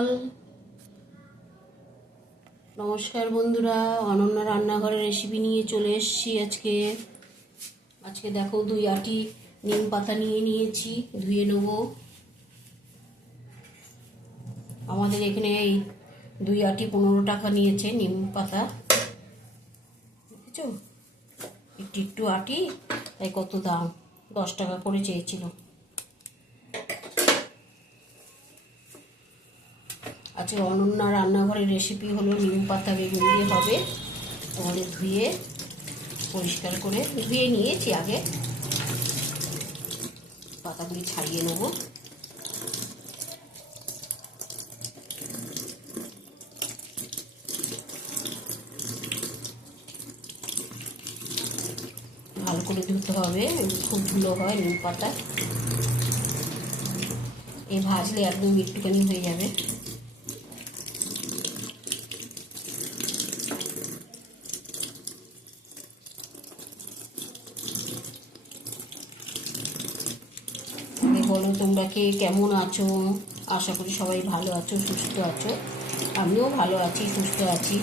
সকাল। নমস্কার বন্ধুরা, অনন্যা রান্নাঘরের রেসিপি নিয়ে চলে এসেছি আজকে দেখো 2 আটি নিম পাতা নিয়ে নিয়েছি, ধুয়ে নেব। আমাদের এখানে এই 2 আটি 15 টাকা নিয়েছে নিম পাতা, দেখেছো? একটু আটি, তাই কত দাম, 10 টাকা করে চেয়েছিল। আজকে অনন্যা রান্নাঘরের রেসিপি হলো নিম পাতা বেগুন দিয়ে হবে। তোমাদের ধুয়ে পরিষ্কার করে ধুয়ে নিয়েছি, আগে পাতাগুলি ছাড়িয়ে নেব। ভালো করে ধুতে হবে, খুব ধুলো হয় নিম পাতা। এই ভাজলে একদম একটুখানি হয়ে যাবে। বলো তোমরা কে কেমন আছো? আশা করি সবাই ভালো আছো, সুস্থ আছো। আমিও ভালো আছি, সুস্থ আছি।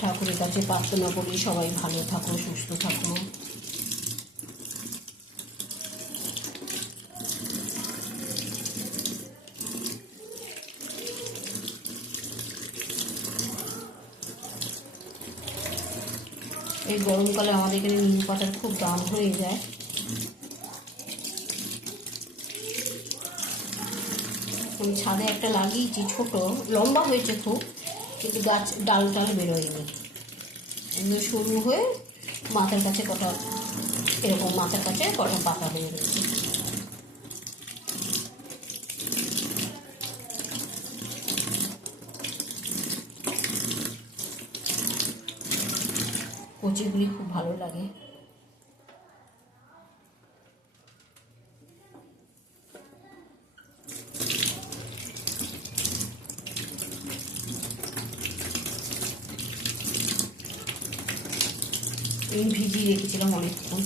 ঠাকুরের কাছে প্রার্থনা করি সবাই ভালো থাকো, সুস্থ থাকো। এই গরমকালে আমাদের এখানে নিম পাতার খুব দাম হয়ে যায়। আমি ছাদে একটা লাগিয়েছি, ছোট লম্বা হয়েছে খুব, কিন্তু গাছ ডাল বেরোয়নি। এমনি সরু হয়ে মাথার কাছে কটা পাতা হয়ে রয়েছে। কচিগুলি খুব ভালো লাগে। আমি ভিজিয়ে রেখেছিলাম অনেকক্ষণ।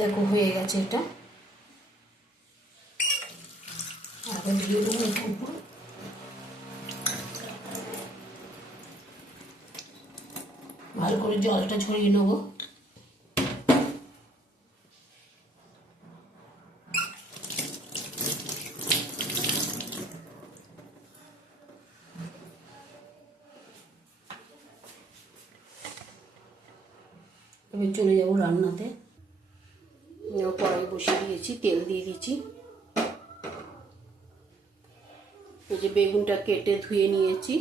দেখো হয়ে গেছে এটা। আগে দিয়ে দেবো উপর। ভালো করে জলটা ঝরিয়ে নেবো। এবার চলে যাবো রান্নাতে। কড়াই বসিয়ে দিয়েছি, তেল দিয়ে দিয়েছি। এই যে বেগুনটা কেটে ধুয়ে নিয়েছি,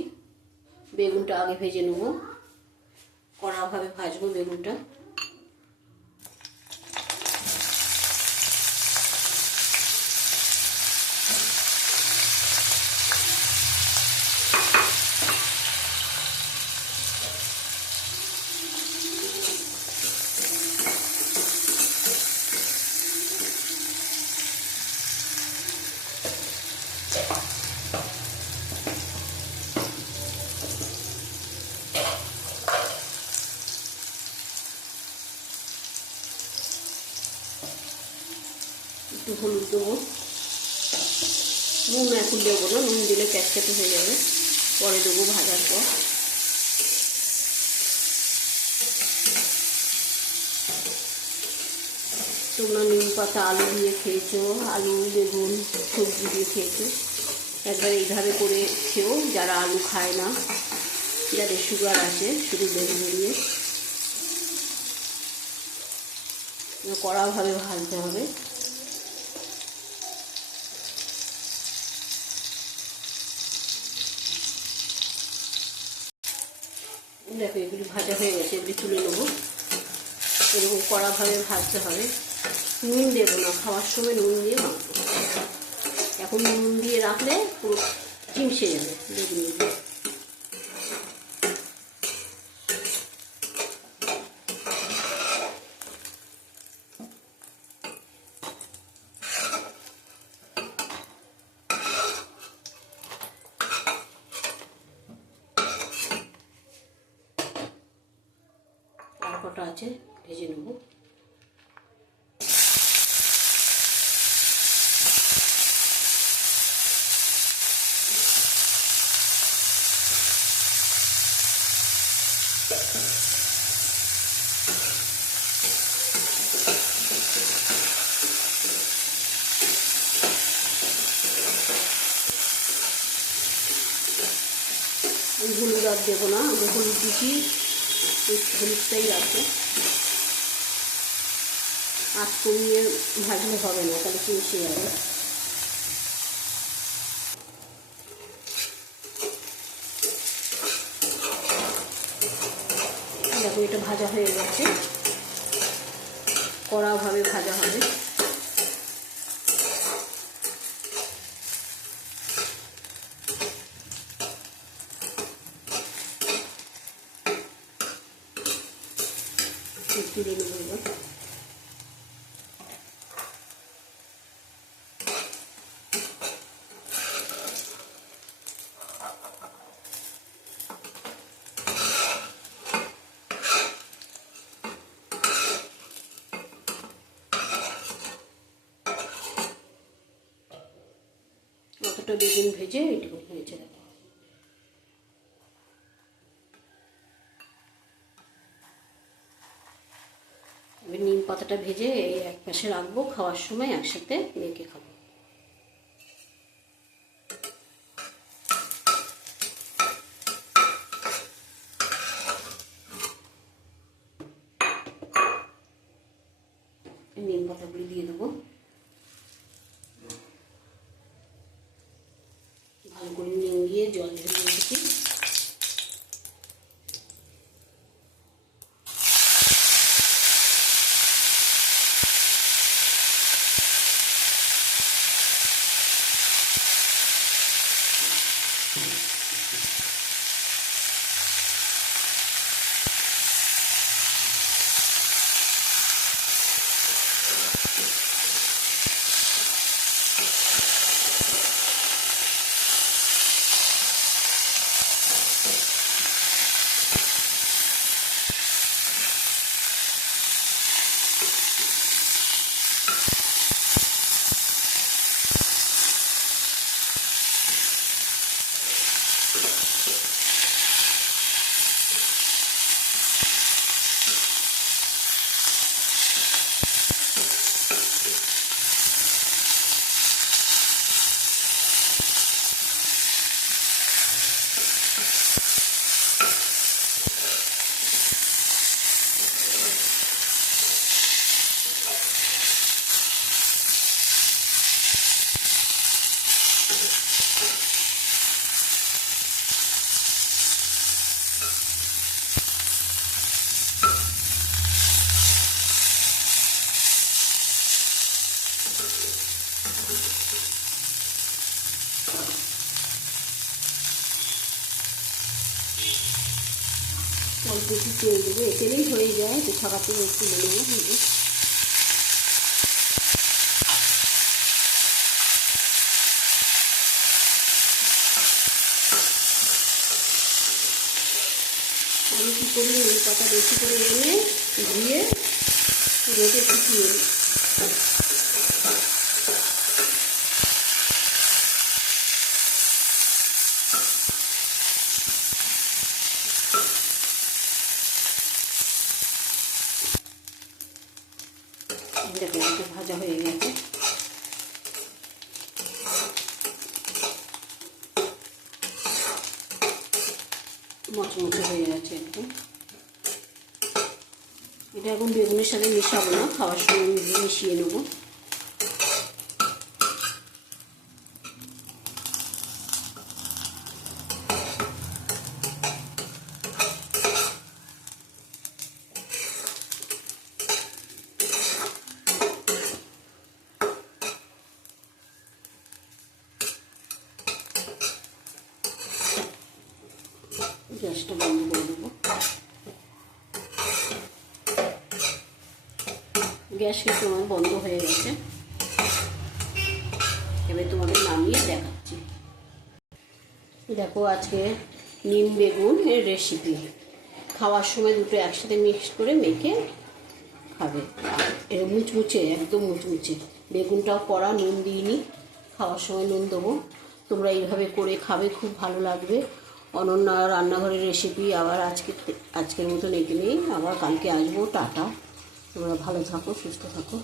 বেগুনটা আগে ভেজে নেবো, কড়াভাবে ভাজবো বেগুনটা। একটু হলুদ দেবো, নুন এখন দেবো না, নুন দিলে ক্যাটকেটে হয়ে যাবে, পরে দেবো ভাজার পর। তোমরা নিম পাতা আলু দিয়ে খেয়েছো, আলু বেগুন সবজি দিয়ে খেয়েছো, একবার এইভাবে করে খেও। যারা আলু খায় না, যাদের সুগার আছে, শুধু বেগুন দিয়ে কড়াভাবে ভাজতে হবে। দেখো এগুলি ভাজা হয়ে গেছে, এগুলি তুলে নেবো। এরকম কড়াভাবে ভাজতে হবে। নুন দেবো না, খাওয়ার সময় নুন দিয়ে মাখবো। এখন নুন দিয়ে রাখলে পুরো চিমসে যাবে বেগুন দিয়ে। আর কটা আছে ভেজে নেবো। হলুদ আর দেবো না, আমি হলুদ দিচ্ছি, হলুদটাই আছে। আঁচ কমিয়ে ভাজলে হবে না, তাহলে চিমসে যাবে। দেখো এটা ভাজা হয়ে গেছে, কড়াভাবে ভাজা হবে। তুলে নেব এবার। অতটা বেগুন ভেজে এইটুকু হয়েছে। দেখো এবার নিম পাতাটা ভেজে এই এক পাশে রাখবো, খাওয়ার সময় একসাথে মেখে খাবো। নিম পাতাগুলি দিয়ে দেবো, ভালো করে নিয়ে জল ঝরিয়ে রেখেছি। অল্প একটু তেল দেবো, তেলেই হয়ে যায়, তো ছাকা থেকে একটু নেবো। আমি কী করি, নিম পাতা বেশি করে এনে ধুয়ে রোদে শুকিয়ে নিই। দেখো এটা ভাজা হয়ে গেছে। মচমচে হয়ে গেছে একদম। এটা এখন বেগুনের সাথে মেশাবো না, খাওয়ার সময় মিশিয়ে নেবো। গ্যাসটা বন্ধ করে দেবো। গ্যাস কিন্তু আমার বন্ধ হয়ে গেছে। এবার তোমাদের নামিয়ে দেখাচ্ছি। দেখো আজকে নিম বেগুন এর রেসিপি। খাওয়ার সময় দুটো একসাথে মিক্সড করে মেখে খাবে। এর মুচমুচে, একদম মুচমুচে। বেগুনটাও কড়া, নুন দিইনি, খাওয়ার সময় নুন দেবো। তোমরা এইভাবে করে খাবে, খুব ভালো লাগবে। অনন্যা রান্নাঘরের রেসিপি আবার আজকের মতন এখানেই, আবার কালকে আসবো। টাটা, তোমরা ভালো থাকো, সুস্থ থাকো।